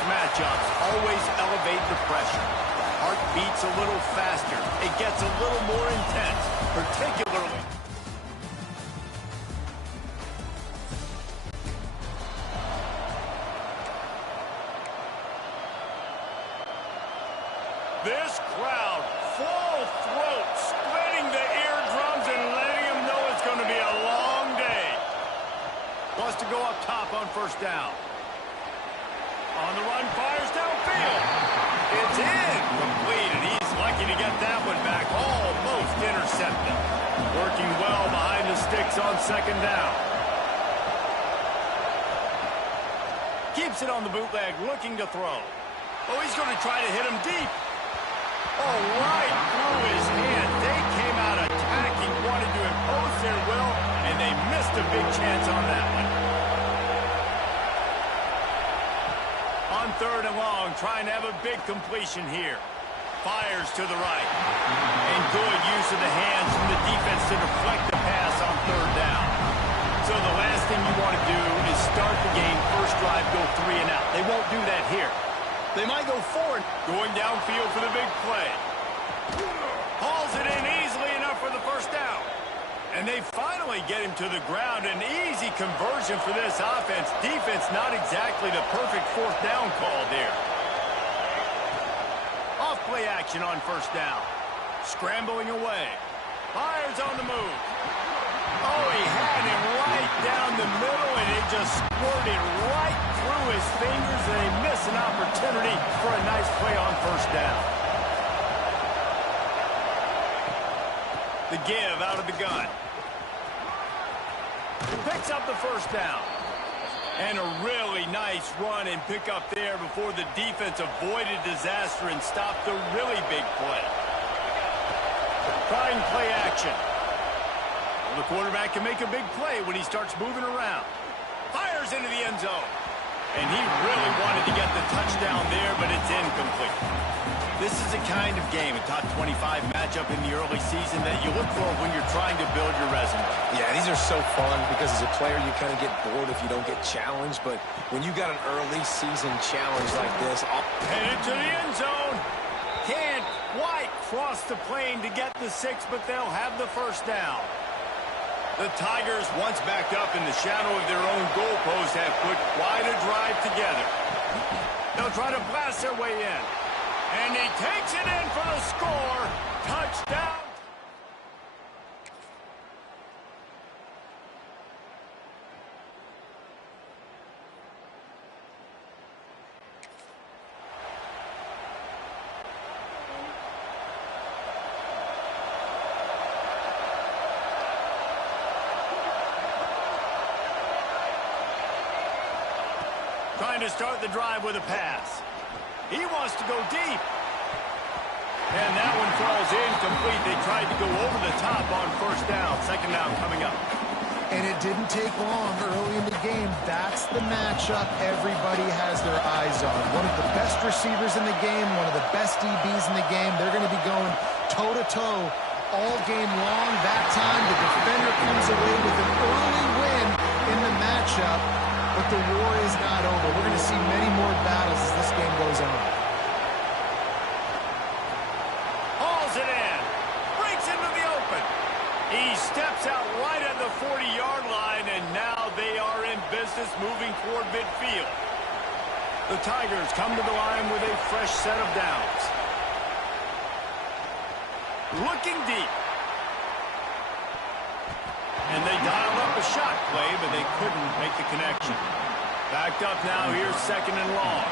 Matchups always elevate the pressure. The heart beats a little faster. It gets a little more intense, particularly. This crowd, full throat, splitting the eardrums and letting them know it's going to be a long day. Wants to go up top on first down. On the run, fires downfield. It's incomplete, and he's lucky to get that one back. Almost intercepted. Working well behind the sticks on second down. Keeps it on the bootleg, looking to throw. Oh, he's going to try to hit him deep. Oh, right through his hand. They came out attacking, wanted to impose their will, and they missed a big chance on that one. On third and long, trying to have a big completion here. Fires to the right. And good use of the hands from the defense to deflect the pass on third down. So the last thing you want to do is start the game, first drive, go 3 and out. They won't do that here. They might go forward, going downfield for the big play. Hauls it in easily enough for the first down. And they finally get him to the ground. An easy conversion for this offense. Defense not exactly the perfect fourth down call there. Off play action on first down. Scrambling away. Fires on the move. Oh, he had him right down the middle, and it just squirted right through his fingers, and they miss an opportunity for a nice play on first down. The give out of the gun. Picks up the first down. And a really nice run and pick up there before the defense avoided disaster and stopped the really big play. Trying play action. Well, the quarterback can make a big play when he starts moving around. Fires into the end zone. And he really wanted to get the touchdown there, but it's incomplete. This is the kind of game, a top 25 matchup in the early season, that you look for when you're trying to build your resume. Yeah, these are so fun because as a player, you kind of get bored if you don't get challenged. But when you got an early season challenge like this... Headed to the end zone. Can't quite cross the plane to get the 6, but they'll have the first down. The Tigers, once backed up in the shadow of their own goalpost, have put quite a drive together. They'll try to blast their way in. And he takes it in for the score. Touchdown. Trying to start the drive with a pass. He wants to go deep. And that one falls incomplete. They tried to go over the top on first down. Second down coming up. And it didn't take long early in the game. That's the matchup everybody has their eyes on. One of the best receivers in the game, one of the best DBs in the game. They're going to be going toe-to-toe all game long. That time, the defender comes away with an early win in the matchup, but the war is not over. We're going to see many more battles as this game goes on. Hauls it in. Breaks into the open. He steps out right at the 40-yard line, and now they are in business moving toward midfield. The Tigers come to the line with a fresh set of downs. Looking deep. And they dialed up a shot play, but they couldn't make the connection. Backed up now, here's second and long.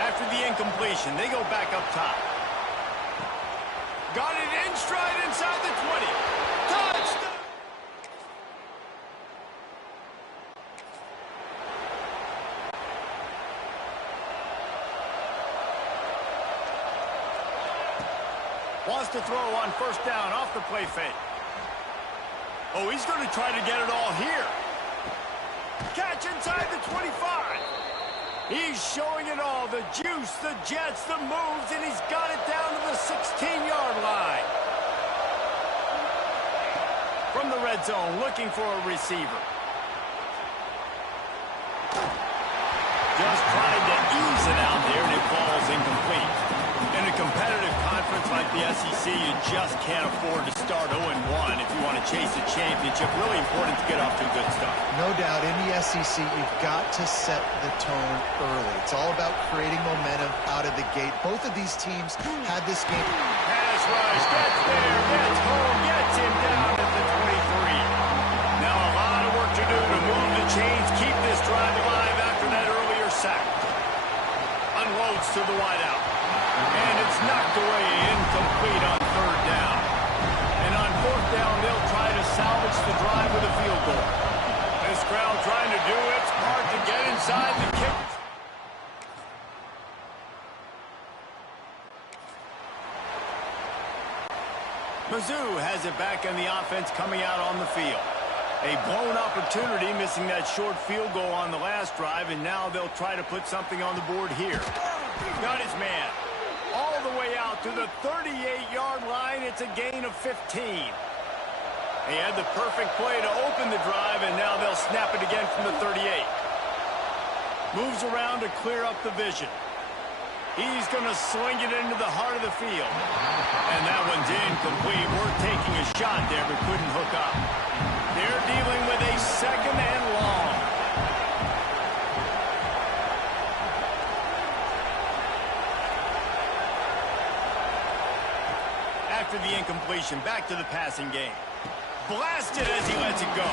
After the incompletion, they go back up top. Got it in stride inside the 20. Touchdown! Wants to throw on first down off the play fake. Oh, he's going to try to get it all here. Catch inside the 25. He's showing it all, the juice, the jets, the moves, and he's got it down to the 16-yard line. From the red zone, looking for a receiver. Just tried to ease it out there, and it falls incomplete. In a competitive conference like the SEC, you just can't afford to start 0-1 if you want to chase a championship. Really important to get off to a good start. No doubt, in the SEC, you've got to set the tone early. It's all about creating momentum out of the gate. Both of these teams had this game. Pass rush, gets there, gets home, gets him down at the 23. Now a lot of work to do to move the chains, keep this drive alive after that earlier sack. Unloads to the wideout. And it's knocked away, incomplete on third down. And on fourth down, they'll try to salvage the drive with a field goal. This crowd trying to do its part to get inside the kickers. Mizzou has it back on the offense coming out on the field. A blown opportunity, missing that short field goal on the last drive, and now they'll try to put something on the board here. Got his man. All the way out to the 38-yard line. It's a gain of 15. They had the perfect play to open the drive, and now they'll snap it again from the 38. Moves around to clear up the vision. He's going to sling it into the heart of the field. And that one's incomplete. We're taking a shot there, but couldn't hook up. They're dealing with a second and long. After the incompletion, back to the passing game. Blasted as he lets it go.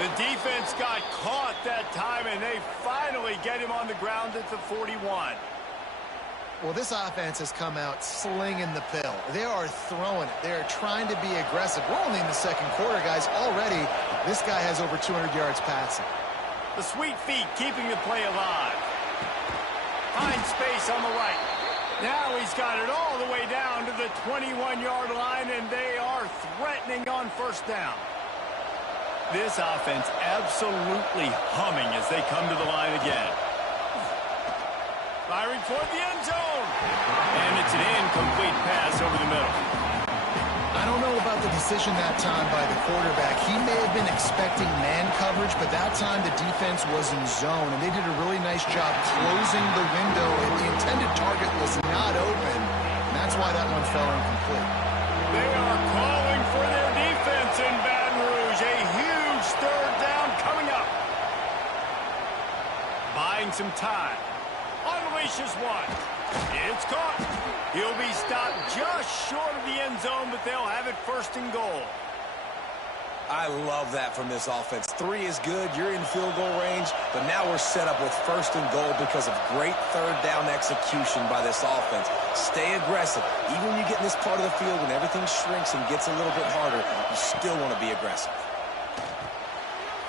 The defense got caught that time, and they finally get him on the ground at the 41. Well, this offense has come out slinging the pill. They are throwing it. They are trying to be aggressive. We're only in the second quarter, guys. Already, this guy has over 200 yards passing. The sweet feet keeping the play alive. Finds space on the right. Now he's got it all the way down to the 21-yard line, and they are threatening on first down. This offense absolutely humming as they come to the line again. Firing toward the end zone. And it's an incomplete pass over the middle. I don't know about the decision that time by the quarterback. He may have been expecting man coverage, but that time the defense was in zone, and they did a really nice job closing the window, and the intended target was not open. And that's why that one fell incomplete. They are calling for their defense in Baton Rouge. A huge third down coming up. Buying some time. Unleashes one. It's caught. He'll be stopped just short of the end zone, but they'll have it first and goal. I love that from this offense. 3 is good. You're in field goal range, but now we're set up with first and goal because of great third down execution by this offense. Stay aggressive. Even when you get in this part of the field, when everything shrinks and gets a little bit harder, you still want to be aggressive.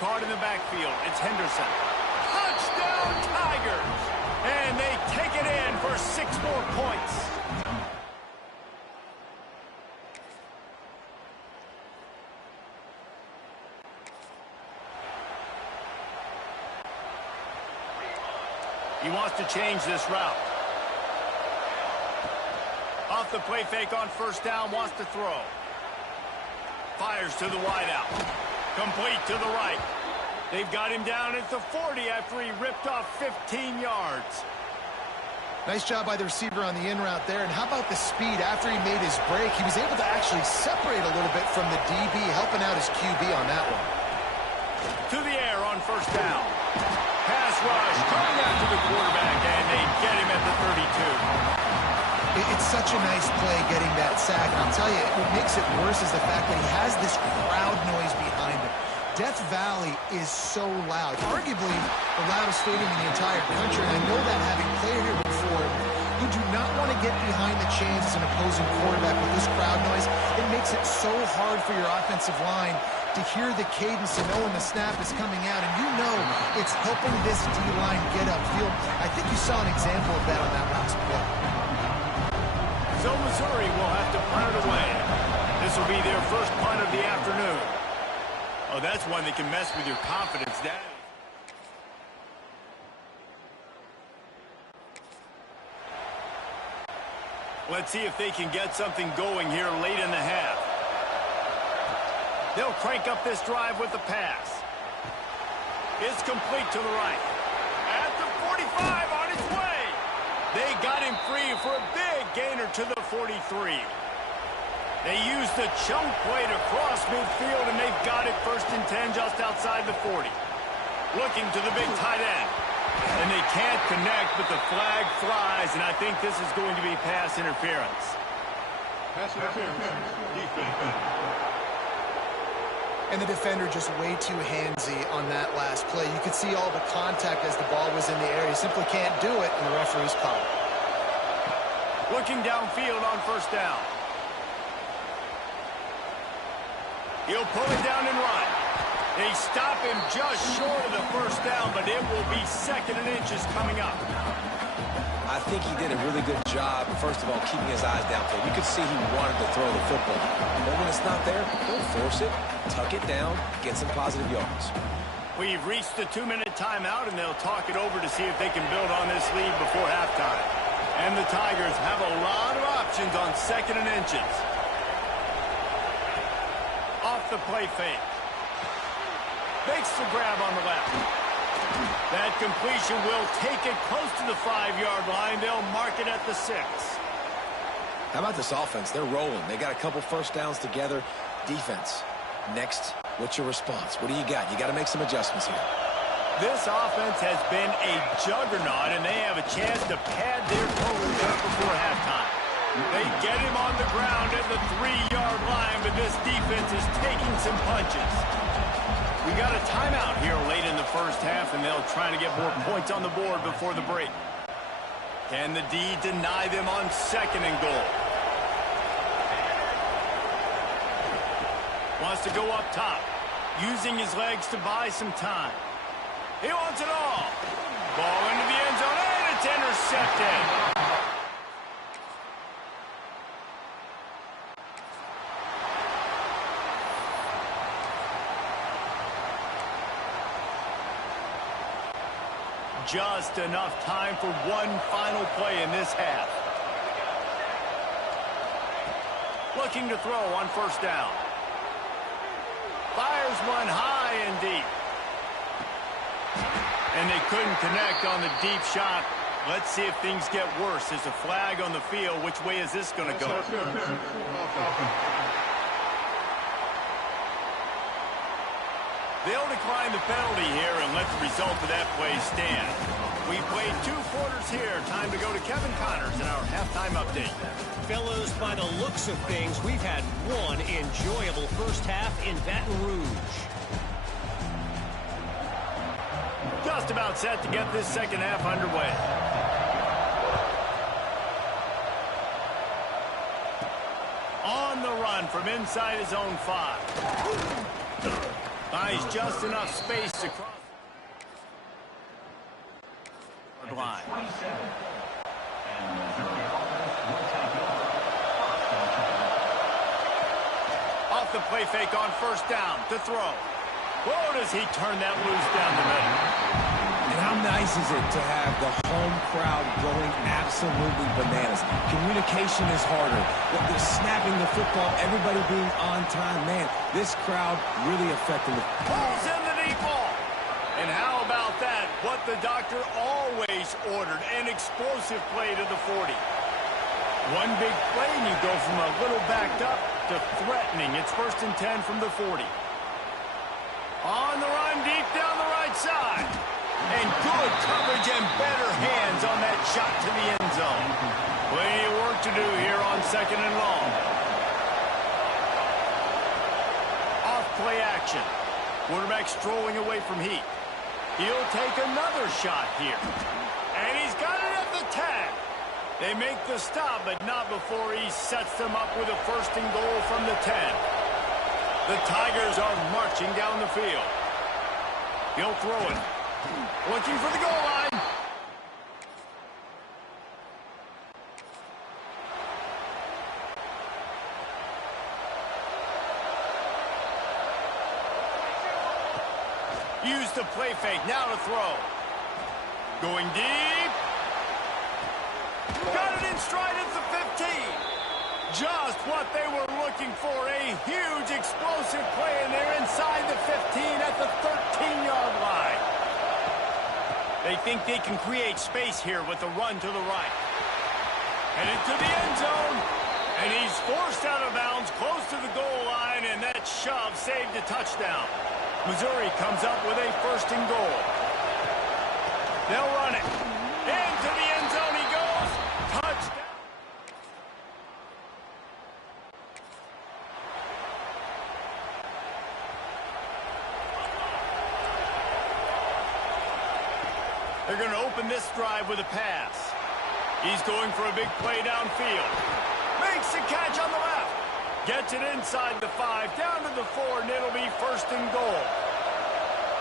Caught in the backfield. It's Henderson. Touchdown, Tigers! And they take it in for score 6 more points. He wants to change this route. Off the play fake on first down, wants to throw. Fires to the wideout. Complete to the right. They've got him down at the 40 after he ripped off 15 yards. Nice job by the receiver on the in route there. And how about the speed after he made his break? He was able to actually separate a little bit from the DB, helping out his QB on that one. To the air on first down. Pass rush coming after the quarterback, and they get him at the 32. It's such a nice play getting that sack. And I'll tell you, what makes it worse is the fact that he has this crowd noise behind him. Death Valley is so loud, arguably the loudest stadium in the entire country. And I know that having played here before, you do not want to get behind the chains as an opposing quarterback with this crowd noise. It makes it so hard for your offensive line to hear the cadence and know when the snap is coming out. And you know it's helping this D-line get upfield. I think you saw an example of that on that last play. So Missouri will have to punt it away. This will be their first punt of the afternoon. Oh, that's one that can mess with your confidence, Dad. Let's see if they can get something going here late in the half. They'll crank up this drive with the pass. It's complete to the right. At the 45 on its way. They got him free for a big gainer to the 43. They used the chunk play to cross midfield, and they've got it 1st and 10 just outside the 40. Looking to the big tight end. And they can't connect, but the flag flies, and I think this is going to be pass interference. Pass interference. Defense. And the defender just way too handsy on that last play. You could see all the contact as the ball was in the air. He simply can't do it, and the referee's called. Looking downfield on first down. He'll pull it down and run. They stop him just short of the first down, but it will be 2nd and inches coming up. I think he did a really good job, first of all, keeping his eyes downfield. You could see he wanted to throw the football. But when it's not there, don't force it. Tuck it down, get some positive yards. We've reached the 2-minute timeout, and they'll talk it over to see if they can build on this lead before halftime. And the Tigers have a lot of options on 2nd and inches. Off the play fake. Makes the grab on the left. That completion will take it close to the 5-yard line. They'll mark it at the 6. How about this offense? They're rolling. They got a couple first downs together. Defense. Next, what's your response? What do you got? You got to make some adjustments here. This offense has been a juggernaut, and they have a chance to pad their totals up before halftime. They get him on the ground at the 3-yard line, but this defense is taking some punches. We got a timeout here late in the first half, and they'll try to get more points on the board before the break. Can the D deny them on 2nd and goal? Wants to go up top, using his legs to buy some time. He wants it all. Ball into the end zone, and it's intercepted. Just enough time for one final play in this half. Looking to throw on first down. Fires one high and deep. And they couldn't connect on the deep shot. Let's see if things get worse. There's a flag on the field. Which way is this going to go? They'll decline the penalty here and let the result of that play stand. We played 2 quarters here. Time to go to Kevin Connors in our halftime update. Fellows, by the looks of things, we've had one enjoyable first half in Baton Rouge. Just about set to get this second half underway. On the run from inside his own 5. Buys just enough space to cross the line. the play fake on first down to throw. Oh, does he turn that loose down the middle? And how nice is it to have the home crowd going absolutely bananas? Communication is harder. They're snapping the football, everybody being on time. Man, this crowd really affecting it. Pulls in the deep ball. And how about that? What the doctor always ordered, an explosive play to the 40. One big play, and you go from a little backed up to threatening. It's 1st and 10 from the 40. On the run, deep down the right side. And good coverage and better hands on that shot to the end zone. Plenty of work to do here on 2nd and long. Off play action. Quarterback strolling away from heat. He'll take another shot here. And he's got it at the 10. They make the stop, but not before he sets them up with a 1st and goal from the 10. The Tigers are marching down the field. He'll throw it. Looking for the goal line. Use the play fake. Now to throw. Going deep. Got it in stride at the 15. Just what they were looking for. A huge explosive play, and they're inside the 15 at the 13-yard line. They think they can create space here with the run to the right. Headed to the end zone. And he's forced out of bounds close to the goal line, and that shove saved a touchdown. Missouri comes up with a 1st and goal. They'll run it. Into the end zone he goes. Touchdown. They're going to open this drive with a pass. He's going for a big play downfield. Makes the catch on the left. Gets it inside the 5, down to the 4, and it'll be 1st and goal.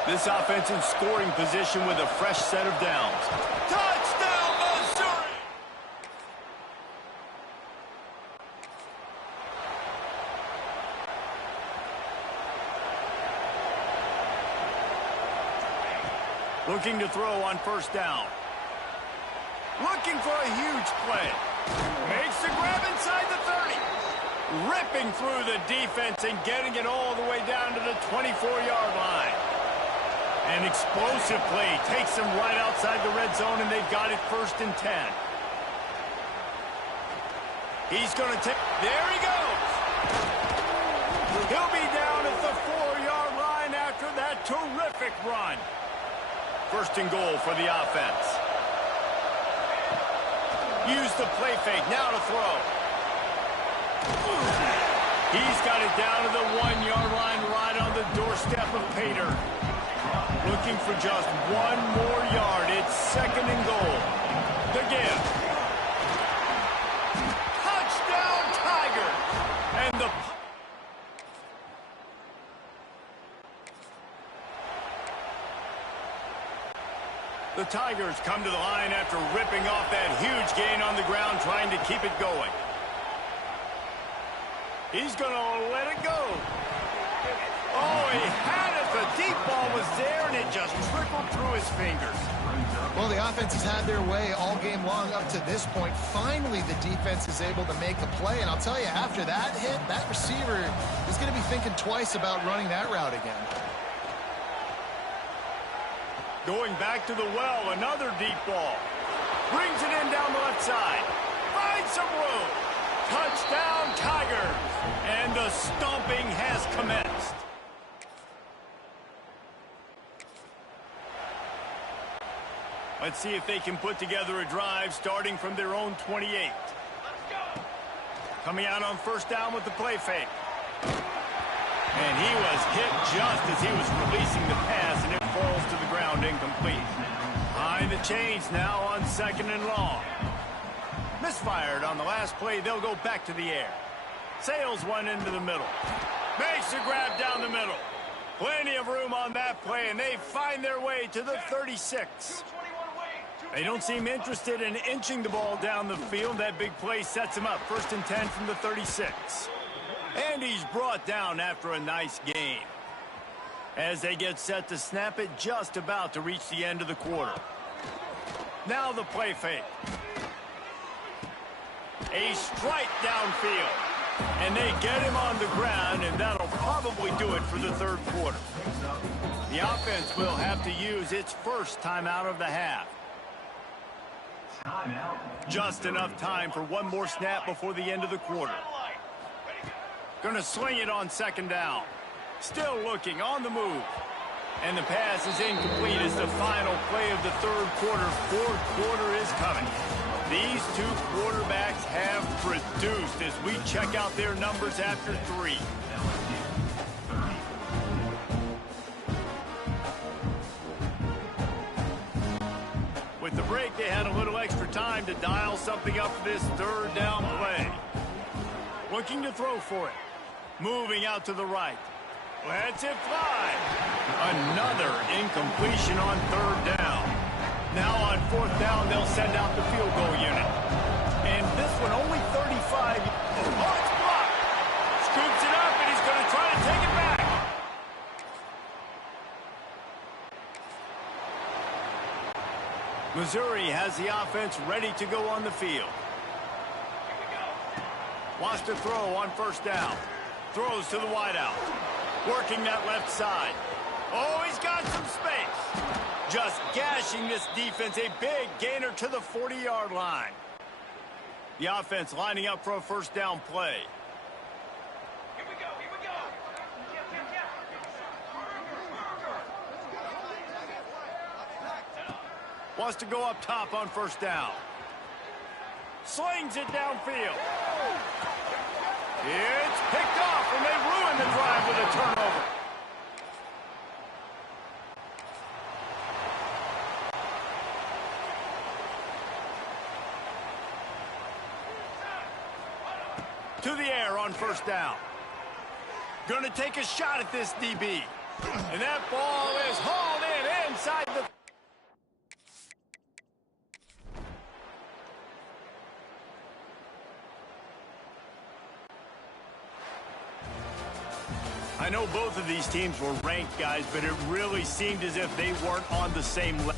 This offense in scoring position with a fresh set of downs. Touchdown, Missouri! Looking to throw on 1st down. Looking for a huge play. Makes the grab inside the 30. Ripping through the defense and getting it all the way down to the 24-yard line. An explosive play takes them right outside the red zone, and they've got it 1st and 10. He's going to take... There he goes! He'll be down at the 4-yard line after that terrific run. 1st and goal for the offense. Use the play fake. Now to throw. He's got it down to the 1-yard line right on the doorstep of Pater. Looking for just one more yard. It's 2nd and goal. The give. Touchdown, Tigers! And the... The Tigers come to the line after ripping off that huge gain on the ground, trying to keep it going. He's going to let it go. Oh, he had it. The deep ball was there, and it just trickled through his fingers. Well, the offense has had their way all game long up to this point. Finally, the defense is able to make a play, and I'll tell you, after that hit, that receiver is going to be thinking twice about running that route again. Going back to the well, another deep ball. Brings it in down the left side. Finds some room. Touchdown, Tigers. And the stomping has commenced. Let's see if they can put together a drive starting from their own 28. Let's go. Coming out on 1st down with the play fake. And he was hit just as he was releasing the pass, and it falls to the ground incomplete. Behind the chains now on 2nd and long. Misfired on the last play. They'll go back to the air. Sails one into the middle. Makes a grab down the middle. Plenty of room on that play, and they find their way to the 36. They don't seem interested in inching the ball down the field. That big play sets them up. 1st and 10 from the 36. And he's brought down after a nice game. As they get set to snap it, just about to reach the end of the quarter. Now the play fake. A strike downfield. And they get him on the ground, and that'll probably do it for the third quarter. The offense will have to use its first timeout of the half. Just enough time for one more snap before the end of the quarter. Going to sling it on second down. Still looking on the move. And the pass is incomplete as the final play of the third quarter. Fourth quarter is coming. These two quarterbacks have produced as we check out their numbers after three. With the break, they had a little extra time to dial something up for this third down play. Looking to throw for it. Moving out to the right. Lets it fly. Another incompletion on third down. Now on fourth down, they'll send out the field goal unit. And this one only 35. Oh, it's blocked. Scoops it up, and he's going to try to take it back. Missouri has the offense ready to go on the field. Wants to throw on first down. Throws to the wideout. Working that left side. Oh, he's got some space. Just gashing this defense. A big gainer to the 40-yard line. The offense lining up for a first down play. Here we go, here we go. Wants to go up top on first down. Slings it downfield. It's picked off, and they ruin the drive with a turnover. To the air on first down. Going to take a shot at this DB. And that ball is hauled in inside the... I know both of these teams were ranked, guys, but it really seemed as if they weren't on the same level.